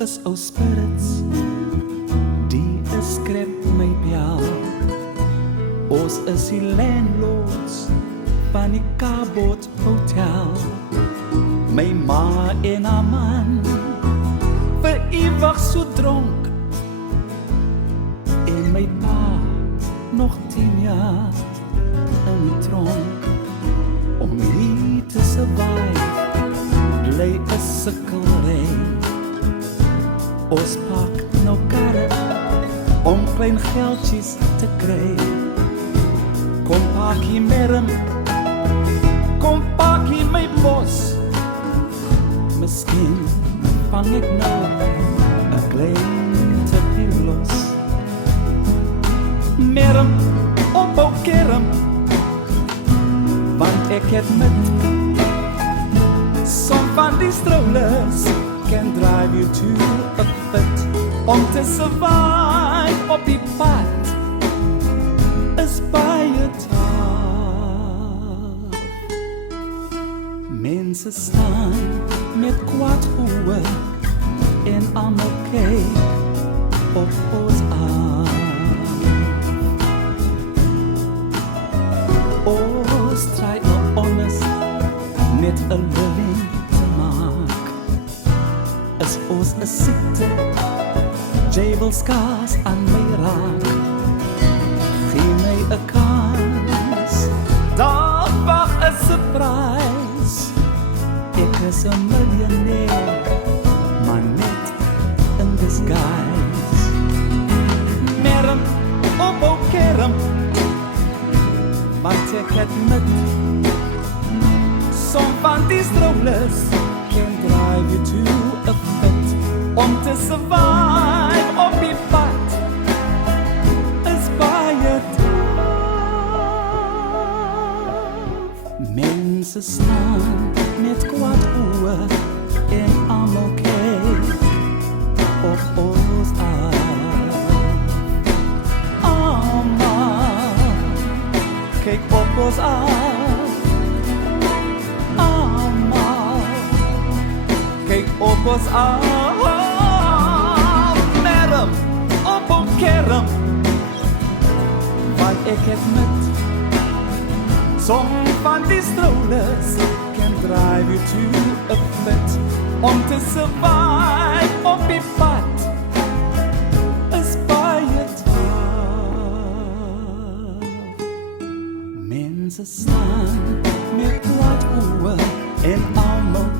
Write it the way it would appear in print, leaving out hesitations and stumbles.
is ou spirits, die is skep my bel. Ons is die landlords van die Kabot Hotel. My ma en haar man, vir ewig so dronk. En my pa, nog 10 jaar in die tronk. Om hier te survive, bly 'n sukkelry. Ons pak nou karre, om klein geldjies te kry. Kom pak hier merm, kom pak hier my bos. Miskien vang ek nou 'n klein te veel los. Merm, opbou kerm, want ek het met som van die strollers can drive you to a fit. Om te survive op die pad is baie taaf. Mense staan met kwaad hoë en almal kyk op ons aan. Ons try honest met 'n living te maak. Is ons 'n siekte, javelskaas aan my raak. Gee my 'n kans, daar wag 'n surprise. Ek is 'n miljonair, maar net in disguise. Merm, opbou kerm, want ek het met som van die strollers can drive you to a fit. Om te survive op die pad is baie taaf. Mense staan met kwaad oë en almal kyk op ons aan. Almal kyk op ons aan. Almal kyk op ons aan. Merm, opbou kerm, want ek het met som van die strollers can drive you to a fit. Om te survive op die pad is baie taaf. Mense staan met kwaad oë en almal